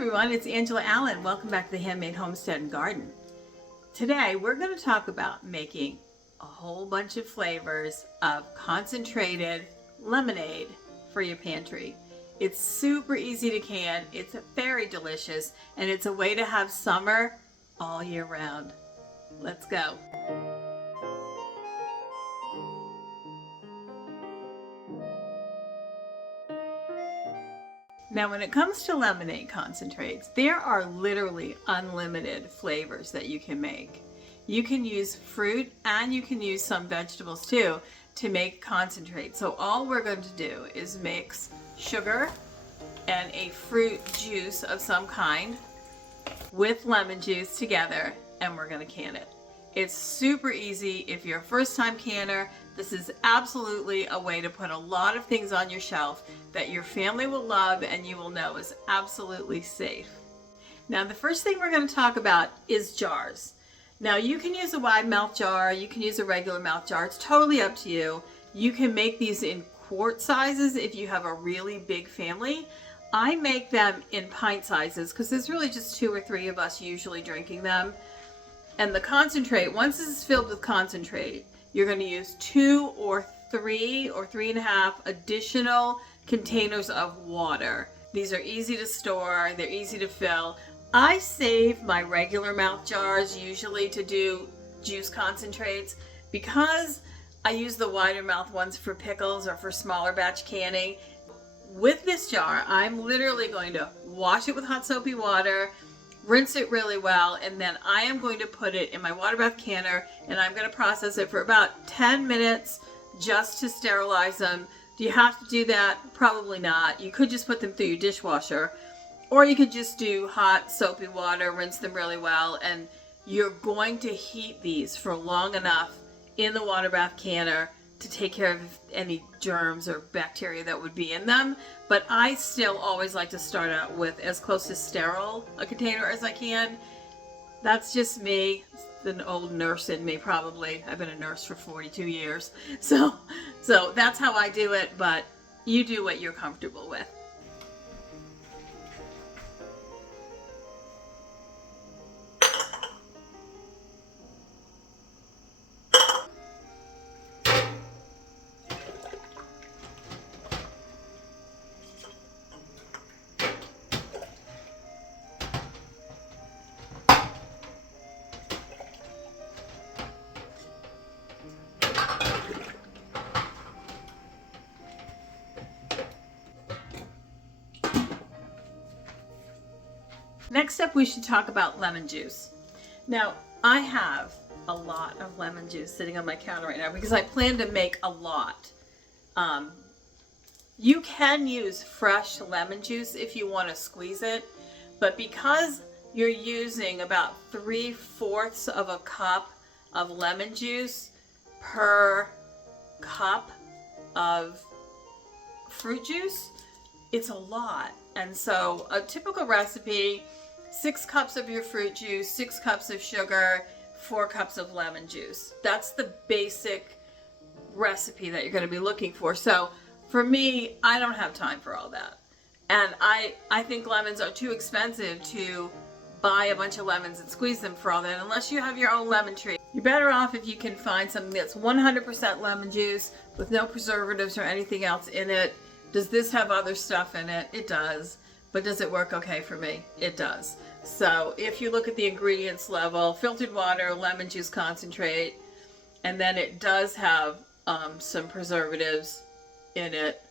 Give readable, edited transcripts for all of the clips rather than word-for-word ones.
everyone, it's Angela Allen. Welcome back to the Handmade Homestead and Garden. Today we're going to talk about making a whole bunch of flavors of concentrated lemonade for your pantry. It's super easy to can, it's very delicious, and it's a way to have summer all year round. Let's go. Now, when it comes to lemonade concentrates, there are literally unlimited flavors that you can make. You can use fruit and you can use some vegetables too to make concentrate. So all we're going to do is mix sugar and a fruit juice of some kind with lemon juice together, and we're going to can it. It's super easy. If you're a first-time canner, this is absolutely a way to put a lot of things on your shelf that your family will love and you will know is absolutely safe. Now, the first thing we're going to talk about is jars. Now, you can use a wide mouth jar, you can use a regular mouth jar. It's totally up to you. You can make these in quart sizes if you have a really big family. I make them in pint sizes because there's really just 2 or 3 of us usually drinking them. And the concentrate, once this is filled with concentrate, you're going to use 2 or 3 or 3.5 additional containers of water. These are easy to store, they're easy to fill. I save my regular mouth jars usually to do juice concentrates because I use the wider mouth ones for pickles or for smaller batch canning. With this jar, I'm literally going to wash it with hot soapy water, rinse it really well, and then I am going to put it in my water bath canner and I'm going to process it for about 10 minutes just to sterilize them. Do you have to do that? Probably not. You could just put them through your dishwasher, or you could just do hot soapy water, rinse them really well, and you're going to heat these for long enough in the water bath canner to take care of any germs or bacteria that would be in them. But I still always like to start out with as close to sterile a container as I can. That's just me. It's an old nurse in me probably. I've been a nurse for 42 years. So that's how I do it, but you do what you're comfortable with. Next up, we should talk about lemon juice. Now, I have a lot of lemon juice sitting on my counter right now because I plan to make a lot. You can use fresh lemon juice if you want to squeeze it, but because you're using about 3/4 of a cup of lemon juice per cup of fruit juice, it's a lot. And so a typical recipe, 6 cups of your fruit juice, 6 cups of sugar, 4 cups of lemon juice. That's the basic recipe that you're going to be looking for. So for me, I don't have time for all that. And I think lemons are too expensive to buy a bunch of lemons and squeeze them for all that unless you have your own lemon tree. You're better off if you can find something that's 100% lemon juice with no preservatives or anything else in it. Does this have other stuff in it? It does. But does it work okay for me? It does. So if you look at the ingredients level, filtered water, lemon juice concentrate, and then it does have some preservatives in it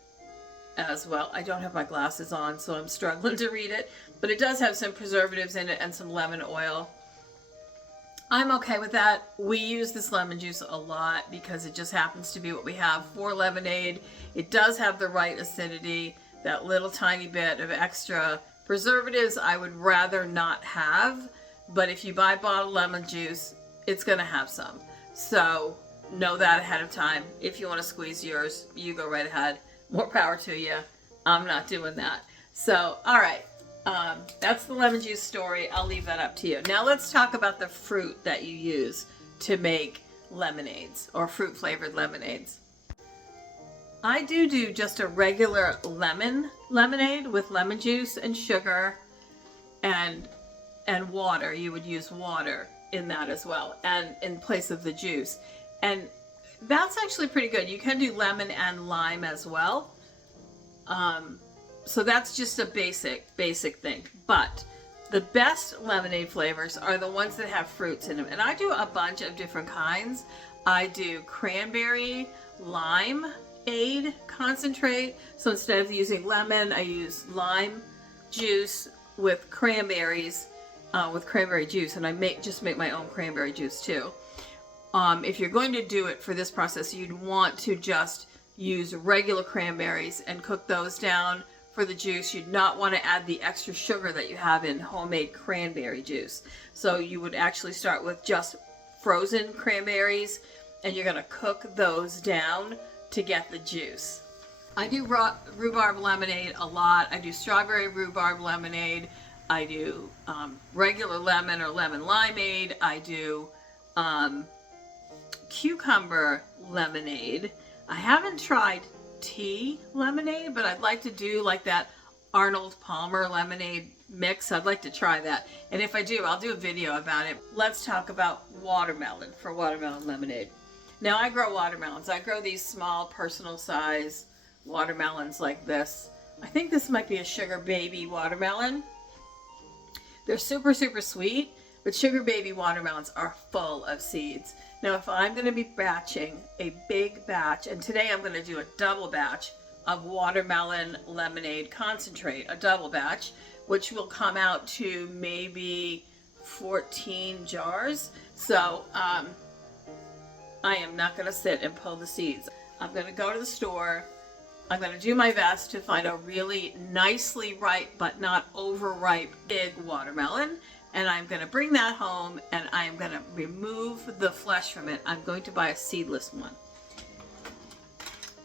as well. I don't have my glasses on, so I'm struggling to read it, but it does have some preservatives in it and some lemon oil. I'm okay with that. We use this lemon juice a lot because it just happens to be what we have for lemonade. It does have the right acidity. That little tiny bit of extra preservatives I would rather not have, but if you buy bottled lemon juice, it's going to have some. So know that ahead of time. If you want to squeeze yours, you go right ahead. More power to you. I'm not doing that. So, all right. That's the lemon juice story. I'll leave that up to you. Now let's talk about the fruit that you use to make lemonades or fruit flavored lemonades. I do just a regular lemonade with lemon juice and sugar and water. You would use water in that as well, and in place of the juice. And that's actually pretty good. You can do lemon and lime as well. So that's just a basic thing. But the best lemonade flavors are the ones that have fruits in them. And I do a bunch of different kinds. I do cranberry limeade concentrate. So instead of using lemon, I use lime juice with cranberries, with cranberry juice. And I just make my own cranberry juice too. If you're going to do it for this process, you'd want to just use regular cranberries and cook those down for the juice. You'd not want to add the extra sugar that you have in homemade cranberry juice. So you would actually start with just frozen cranberries, and you're going to cook those down to get the juice. I do rhubarb lemonade a lot. I do strawberry rhubarb lemonade. I do regular lemon or lemon limeade. I do cucumber lemonade. I haven't tried tea lemonade, but I'd like to do like that Arnold Palmer lemonade mix. I'd like to try that. And if I do, I'll do a video about it. Let's talk about watermelon for watermelon lemonade. Now I grow watermelons. I grow these small personal size watermelons like this. I think this might be a sugar baby watermelon. They're super, super sweet, but sugar baby watermelons are full of seeds. Now, if I'm going to be batching a big batch, and today I'm going to do a double batch of watermelon lemonade concentrate, a double batch, which will come out to maybe 14 jars. So I am not going to sit and pull the seeds. I'm going to go to the store. I'm going to do my best to find a really nicely ripe but not overripe big watermelon. And I'm going to bring that home, and I'm going to remove the flesh from it. I'm going to buy a seedless one.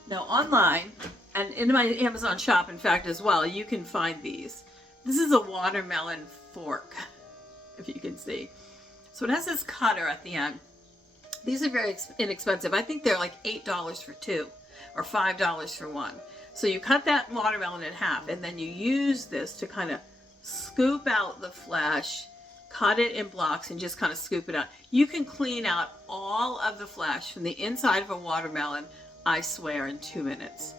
Now online, and in my Amazon shop, in fact, as well, you can find these. This is a watermelon fork, if you can see. So it has this cutter at the end. These are very inexpensive. I think they're like $8 for two, or $5 for one. So you cut that watermelon in half, and then you use this to kind of scoop out the flesh, cut it in blocks, and just kind of scoop it out. You can clean out all of the flesh from the inside of a watermelon, I swear, in 2 minutes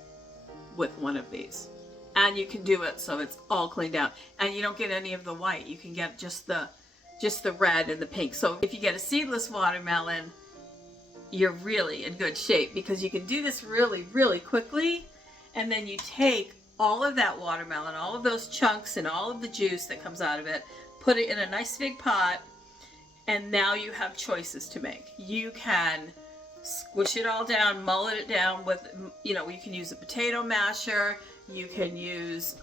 with one of these. And you can do it so it's all cleaned out, and you don't get any of the white. You can get just the red and the pink. So if you get a seedless watermelon, you're really in good shape, because you can do this really, really quickly. And then you take all of that watermelon, all of those chunks and all of the juice that comes out of it, put it in a nice big pot, and now you have choices to make. You can squish it all down, mull it down with, you can use a potato masher, you can use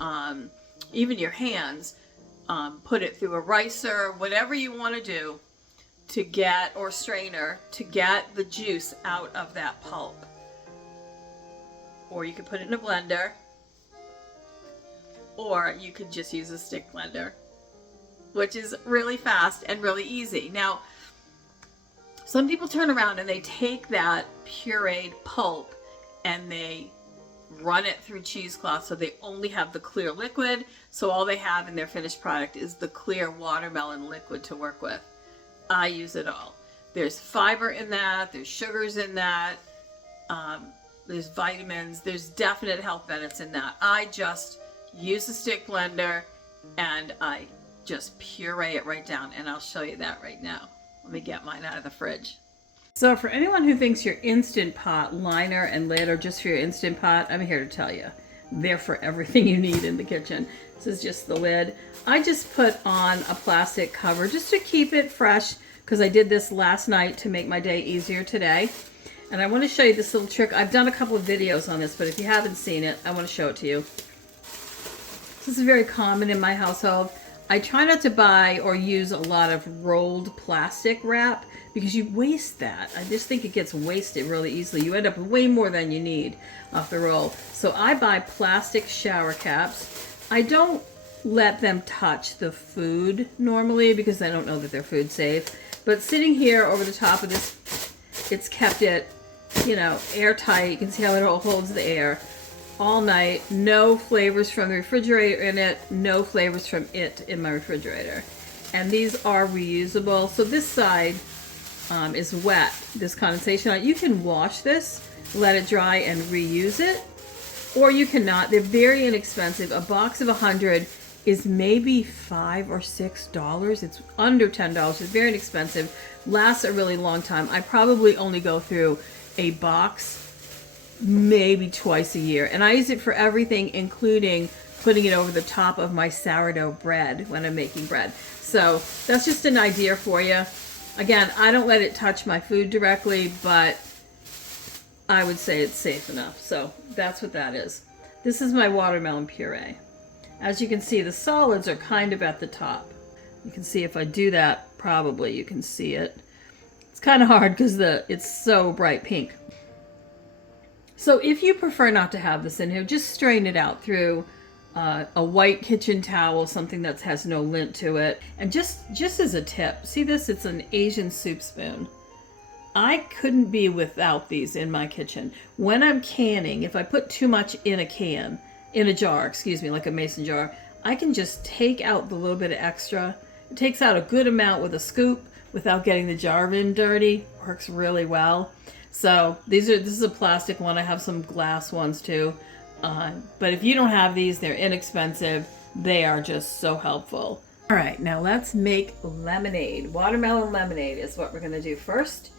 even your hands, put it through a ricer, whatever you want to do to get, or strainer, to get the juice out of that pulp. Or you could put it in a blender, or you could just use a stick blender, which is really fast and really easy. Now, some people turn around and they take that pureed pulp and they run it through cheesecloth, so they only have the clear liquid. So all they have in their finished product is the clear watermelon liquid to work with. I use it all. There's fiber in that, there's sugars in that, there's vitamins, there's definite health benefits in that. I just use a stick blender and I just puree it right down, and I'll show you that right now. Let me get mine out of the fridge. So for anyone who thinks your Instant Pot liner and lid are just for your Instant Pot, I'm here to tell you, they're for everything you need in the kitchen. This is just the lid. I just put on a plastic cover just to keep it fresh, because I did this last night to make my day easier today. And I want to show you this little trick. I've done a couple of videos on this, but if you haven't seen it, I want to show it to you. This is very common in my household. I try not to buy or use a lot of rolled plastic wrap, because you waste that. I just think it gets wasted really easily. You end up with way more than you need off the roll. So I buy plastic shower caps. I don't let them touch the food normally, because I don't know that they're food safe. But sitting here over the top of this, it's kept it, airtight. You can see how it all holds the air. all night. No flavors from the refrigerator in it. No flavors from it in my refrigerator. And these are reusable. So this side is wet, this condensation. You can wash this, let it dry, and reuse it. Or you cannot. They're very inexpensive. A box of 100 is maybe $5 or $6. It's under $10. It's very inexpensive. Lasts a really long time. I probably only go through a box maybe twice a year. And I use it for everything, including putting it over the top of my sourdough bread when I'm making bread. So that's just an idea for you. Again, I don't let it touch my food directly, but I would say it's safe enough. So that's what that is. This is my watermelon puree. As you can see, the solids are kind of at the top. You can see if I do that, probably you can see it. It's kind of hard because it's so bright pink. So if you prefer not to have this in here, just strain it out through a white kitchen towel, something that has no lint to it. And just as a tip, see this? It's an Asian soup spoon. I couldn't be without these in my kitchen. When I'm canning, if I put too much in a jar, excuse me, like a mason jar, I can just take out the little bit of extra. It takes out a good amount with a scoop without getting the jar in dirty. Works really well. So this is a plastic one. I have some glass ones too. But if you don't have these, they're inexpensive. They are just so helpful. All right, now let's make lemonade. Watermelon lemonade is what we're gonna do first.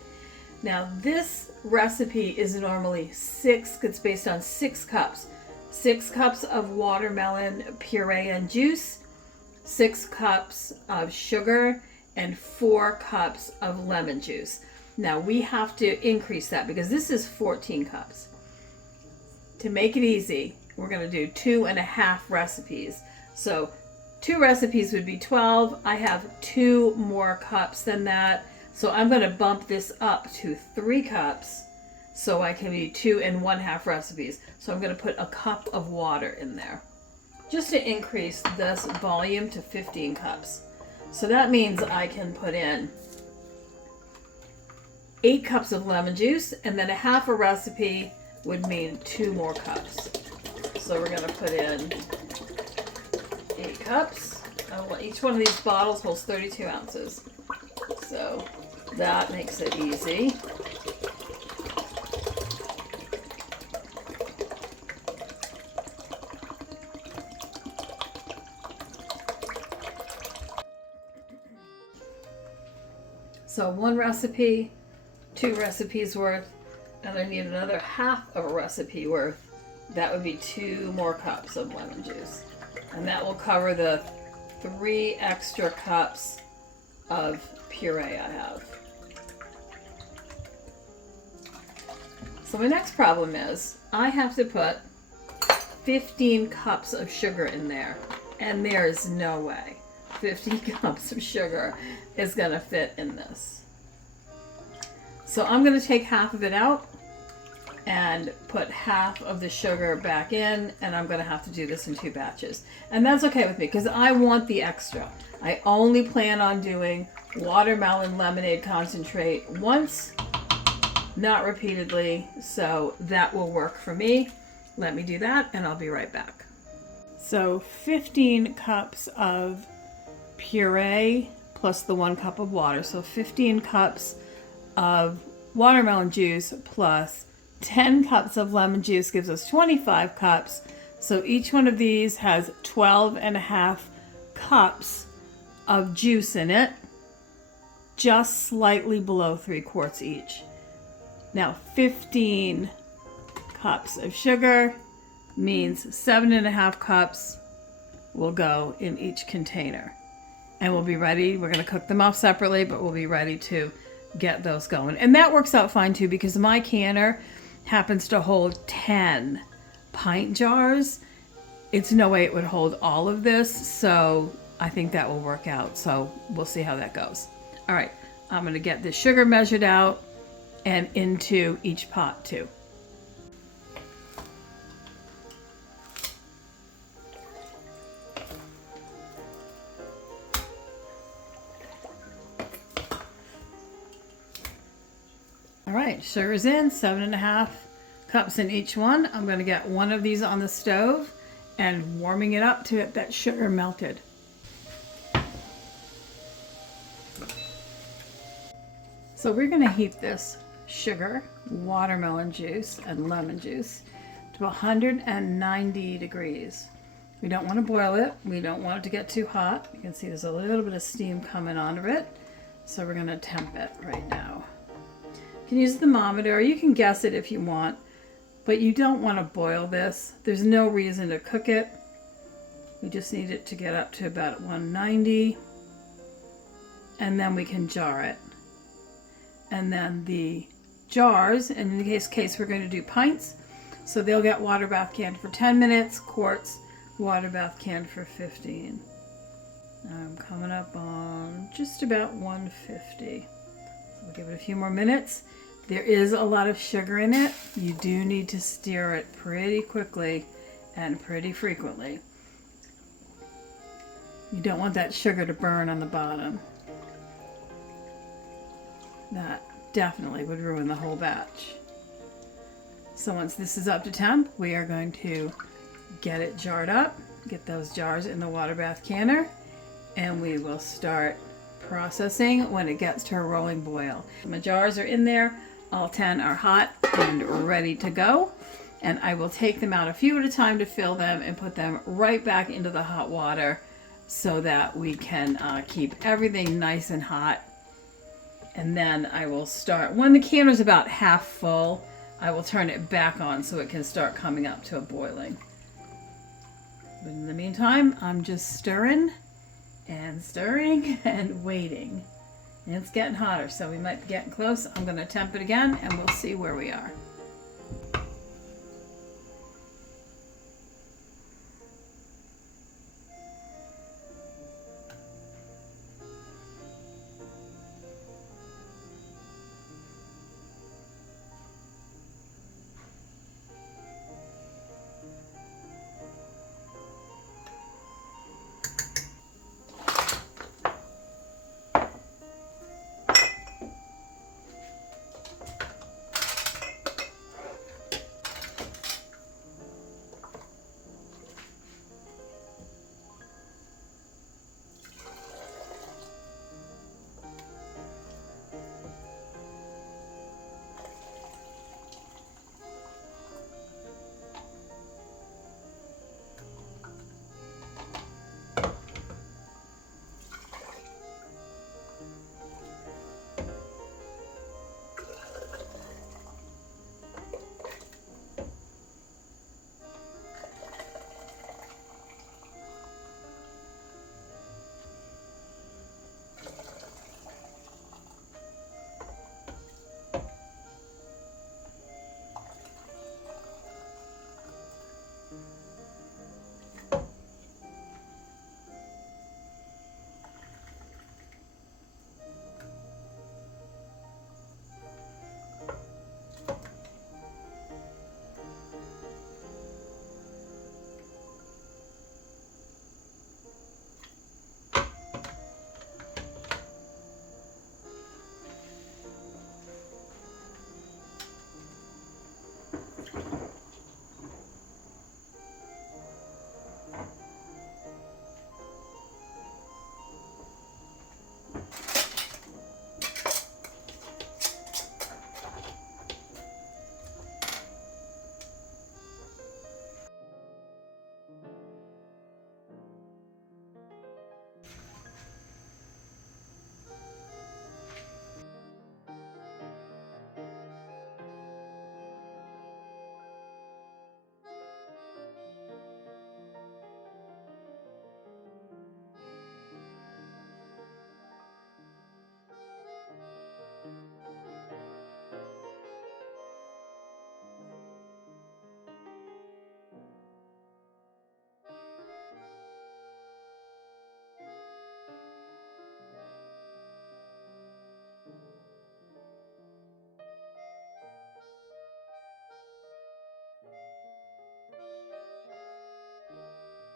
Now this recipe is normally it's based on 6 cups. 6 cups of watermelon puree and juice, 6 cups of sugar, and 4 cups of lemon juice. Now we have to increase that because this is 14 cups. To make it easy, we're going to do 2.5 recipes. So 2 recipes would be 12. I have 2 more cups than that. So I'm going to bump this up to 3 cups so I can be 2.5 recipes. So I'm going to put a cup of water in there just to increase this volume to 15 cups. So that means I can put in 8 cups of lemon juice, and then a half a recipe would mean 2 more cups. So we're going to put in 8 cups. Each one of these bottles holds 32 ounces. So that makes it easy. So 1 recipe, 2 recipes worth, and I need another half of a recipe worth. That would be 2 more cups of lemon juice. And that will cover the 3 extra cups of puree I have. So my next problem is I have to put 15 cups of sugar in there, and there is no way 15 cups of sugar is gonna fit in this. So I'm gonna take half of it out and put half of the sugar back in, and I'm gonna have to do this in 2 batches. And that's okay with me because I want the extra. I only plan on doing watermelon lemonade concentrate once, not repeatedly, so that will work for me. Let me do that and I'll be right back. So 15 cups of puree plus the 1 cup of water. So 15 cups of watermelon juice plus 10 cups of lemon juice gives us 25 cups. So each one of these has 12.5 cups of juice in it, just slightly below 3 quarts each. Now 15 cups of sugar means 7.5 cups will go in each container. And we'll be ready. We're going to cook them off separately, but we'll be ready to get those going. And that works out fine too because my canner happens to hold 10 pint jars. It's no way it would hold all of this, so I think that will work out. So we'll see how that goes. All right, I'm going to get the sugar measured out and into each pot too. All right, sugar's in, 7.5 cups in each one. I'm going to get one of these on the stove and warming it up to get that sugar melted. So we're going to heat this sugar, watermelon juice, and lemon juice to 190 degrees. We don't want to boil it. We don't want it to get too hot. You can see there's a little bit of steam coming onto it. So we're going to temp it right now. You can use the thermometer, or you can guess it if you want, but you don't want to boil this. There's no reason to cook it. We just need it to get up to about 190, and then we can jar it. And then the jars, in this case we're going to do pints, so they'll get water bath canned for 10 minutes, quarts, water bath canned for 15. I'm coming up on just about 150. So we'll give it a few more minutes. There is a lot of sugar in it. You do need to stir it pretty quickly and pretty frequently. You don't want that sugar to burn on the bottom. That definitely would ruin the whole batch. So once this is up to temp, we are going to get it jarred up, get those jars in the water bath canner, and we will start processing when it gets to a rolling boil. My jars are in there, all 10 are hot and ready to go, and I will take them out a few at a time to fill them and put them right back into the hot water so that we can keep everything nice and hot. And then I will start, when the canner is about half full, I will turn it back on so it can start coming up to a boiling. But in the meantime, I'm just stirring and waiting. And it's getting hotter, so we might be getting close. I'm going to temp it again and we'll see where we are.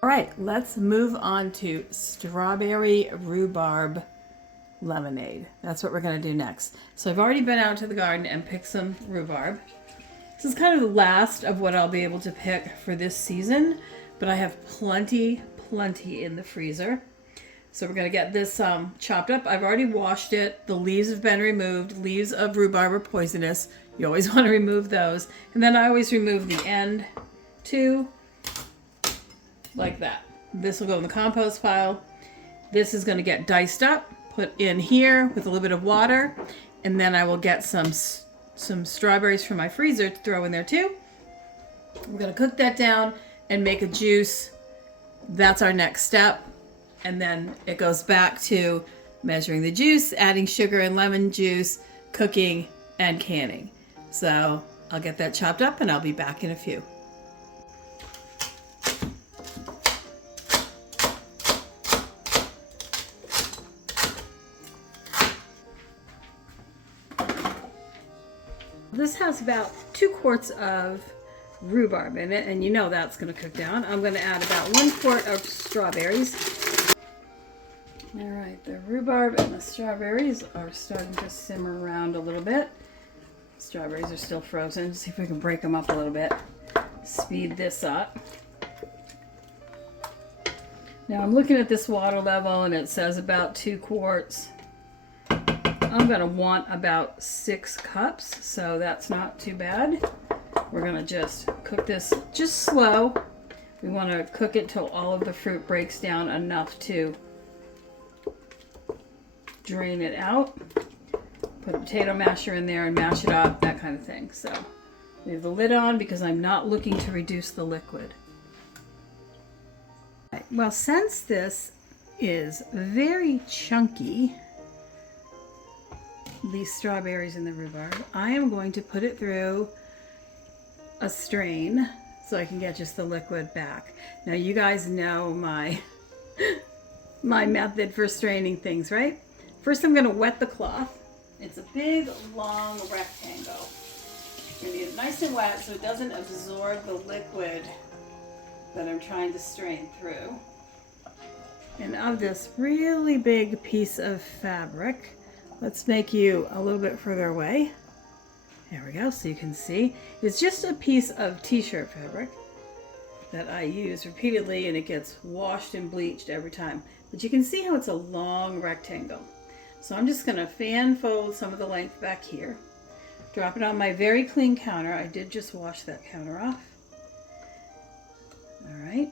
All right, let's move on to strawberry rhubarb lemonade. That's what we're going to do next. So I've already been out to the garden and picked some rhubarb. This is kind of the last of what I'll be able to pick for this season, but I have plenty in the freezer. So we're going to get this chopped up. I've already washed it. The leaves have been removed. Leaves of rhubarb are poisonous. You always want to remove those. And then I always remove the end too, like that. This will go in the compost pile. This is going to get diced up, put in here with a little bit of water, and then I will get some strawberries from my freezer to throw in there too. We're going to cook that down and make a juice. That's our next step. And then it goes back to measuring the juice, adding sugar and lemon juice, cooking, and canning. So I'll get that chopped up and I'll be back in a few. This has about 2 quarts of rhubarb in it, and you know that's going to cook down. I'm going to add about 1 quart of strawberries. All right, the rhubarb and the strawberries are starting to simmer around a little bit. Strawberries are still frozen. See if we can break them up a little bit. Speed this up. Now I'm looking at this water level and it says about 2 quarts. I'm going to want about 6 cups, so that's not too bad. We're going to just cook this just slow. We want to cook it till all of the fruit breaks down enough to drain it out. Put a potato masher in there and mash it up, that kind of thing. So leave the lid on because I'm not looking to reduce the liquid. Well, since this is very chunky, these strawberries and the rhubarb, I am going to put it through a strain so I can get just the liquid back. Now you guys know my method for straining things, right? First I'm going to wet the cloth. It's a big long rectangle. You're going to get it nice and wet so it doesn't absorb the liquid that I'm trying to strain through. And of this really big piece of fabric, let's make you a little bit further away. There we go, so you can see. It's just a piece of t-shirt fabric that I use repeatedly, and it gets washed and bleached every time. But you can see how it's a long rectangle. So I'm just going to fan fold some of the length back here. Drop it on my very clean counter. I did just wash that counter off. All right.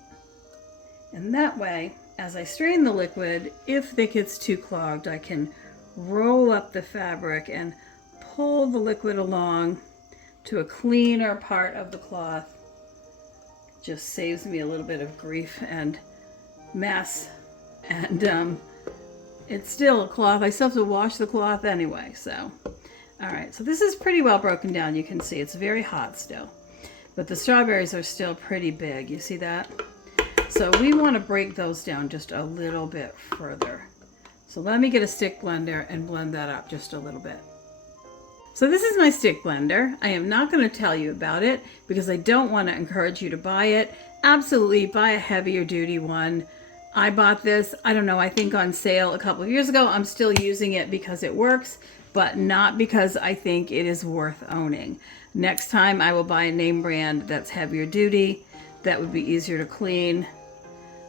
And that way, as I strain the liquid, if it gets too clogged, I can roll up the fabric and pull the liquid along to a cleaner part of the cloth. Just saves me a little bit of grief and mess. And it's still a cloth. I still have to wash the cloth anyway. So, all right. So this is pretty well broken down. You can see it's very hot still. But the strawberries are still pretty big. You see that? So we want to break those down just a little bit further. So let me get a stick blender and blend that up just a little bit. So this is my stick blender. I am not going to tell you about it because I don't want to encourage you to buy it. Absolutely buy a heavier duty one. I bought this, I don't know, I think on sale a couple of years ago. I'm still using it because it works, but not because I think it is worth owning. Next time I will buy a name brand that's heavier duty, that would be easier to clean.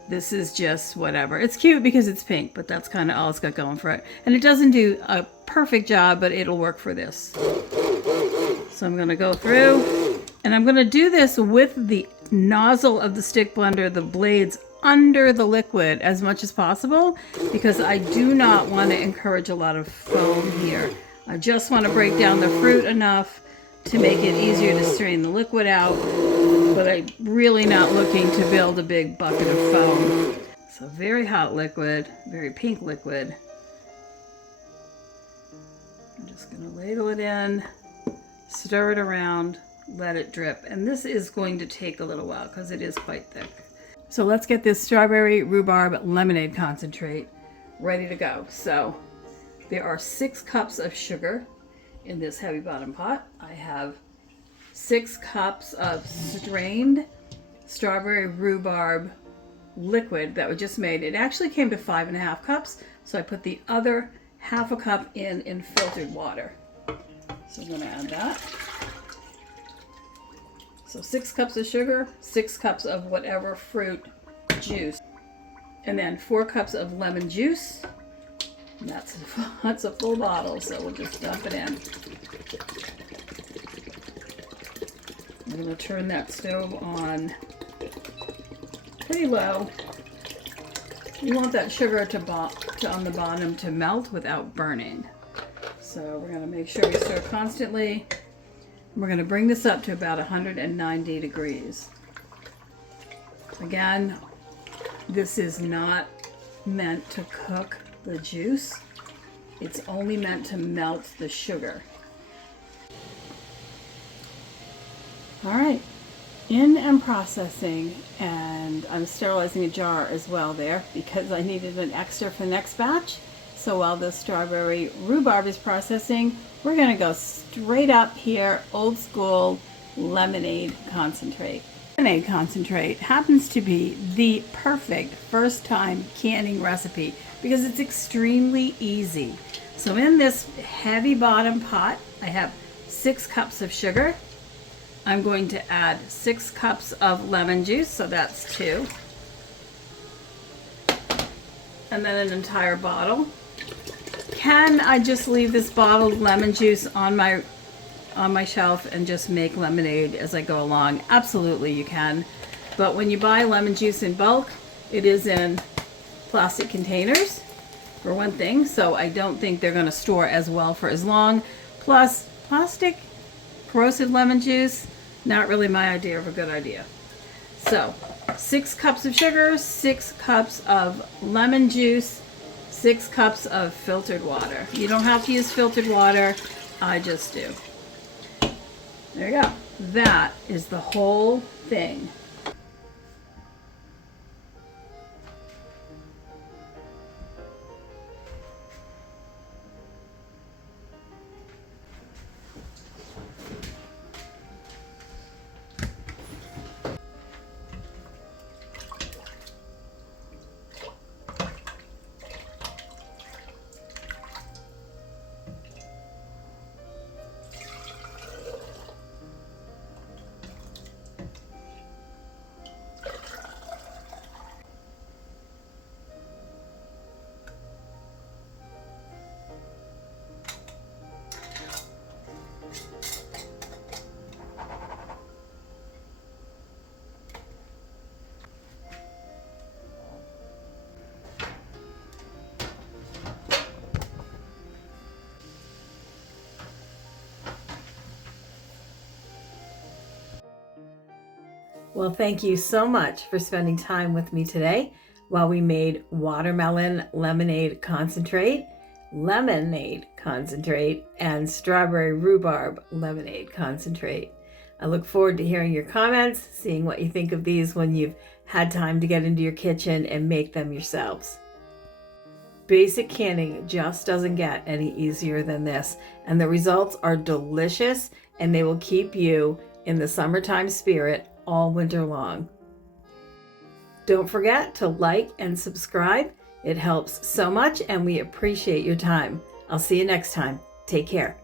This is just whatever. It's cute because it's pink, but that's kind of all it's got going for it. And it doesn't do a perfect job, but it'll work for this. So I'm going to go through, and I'm going to do this with the nozzle of the stick blender, the blades under the liquid as much as possible, because I do not want to encourage a lot of foam here. I just want to break down the fruit enough to make it easier to strain the liquid out, but I'm really not looking to build a big bucket of foam. So very hot liquid, very pink liquid. I'm just going to ladle it in, stir it around, let it drip. And this is going to take a little while because it is quite thick. So let's get this strawberry rhubarb lemonade concentrate ready to go. So there are 6 cups of sugar in this heavy bottom pot. I have 6 cups of strained strawberry rhubarb liquid that we just made. It actually came to 5.5 cups, so I put the other half a cup in filtered water. So I'm going to add that. So 6 cups of sugar, 6 cups of whatever fruit juice, and then 4 cups of lemon juice. And that's a full bottle, so we'll just dump it in. I'm going to turn that stove on pretty low. You want that sugar on the bottom to melt without burning. So we're going to make sure we stir constantly. We're going to bring this up to about 190 degrees. Again, this is not meant to cook the juice. It's only meant to melt the sugar. All right, in and processing, and I'm sterilizing a jar as well there because I needed an extra for the next batch. So while the strawberry rhubarb is processing, we're gonna go straight up here, old school lemonade concentrate. Lemonade concentrate happens to be the perfect first time canning recipe because it's extremely easy. So in this heavy bottom pot, I have 6 cups of sugar. I'm going to add 6 cups of lemon juice, so that's 2. And then an entire bottle. Can I just leave this bottled lemon juice on my shelf and just make lemonade as I go along? Absolutely you can. But when you buy lemon juice in bulk, it is in plastic containers for one thing, so I don't think they're going to store as well for as long. Plus, plastic corrosive lemon juice, not really my idea of a good idea. So 6 cups of sugar, 6 cups of lemon juice, 6 cups of filtered water. You don't have to use filtered water, I just do. There you go. That is the whole thing. Well, thank you so much for spending time with me today while we made watermelon lemonade concentrate, and strawberry rhubarb lemonade concentrate. I look forward to hearing your comments, seeing what you think of these when you've had time to get into your kitchen and make them yourselves. Basic canning just doesn't get any easier than this, and the results are delicious, and they will keep you in the summertime spirit all winter long. Don't forget to like and subscribe. It helps so much, and we appreciate your time. I'll see you next time. Take care.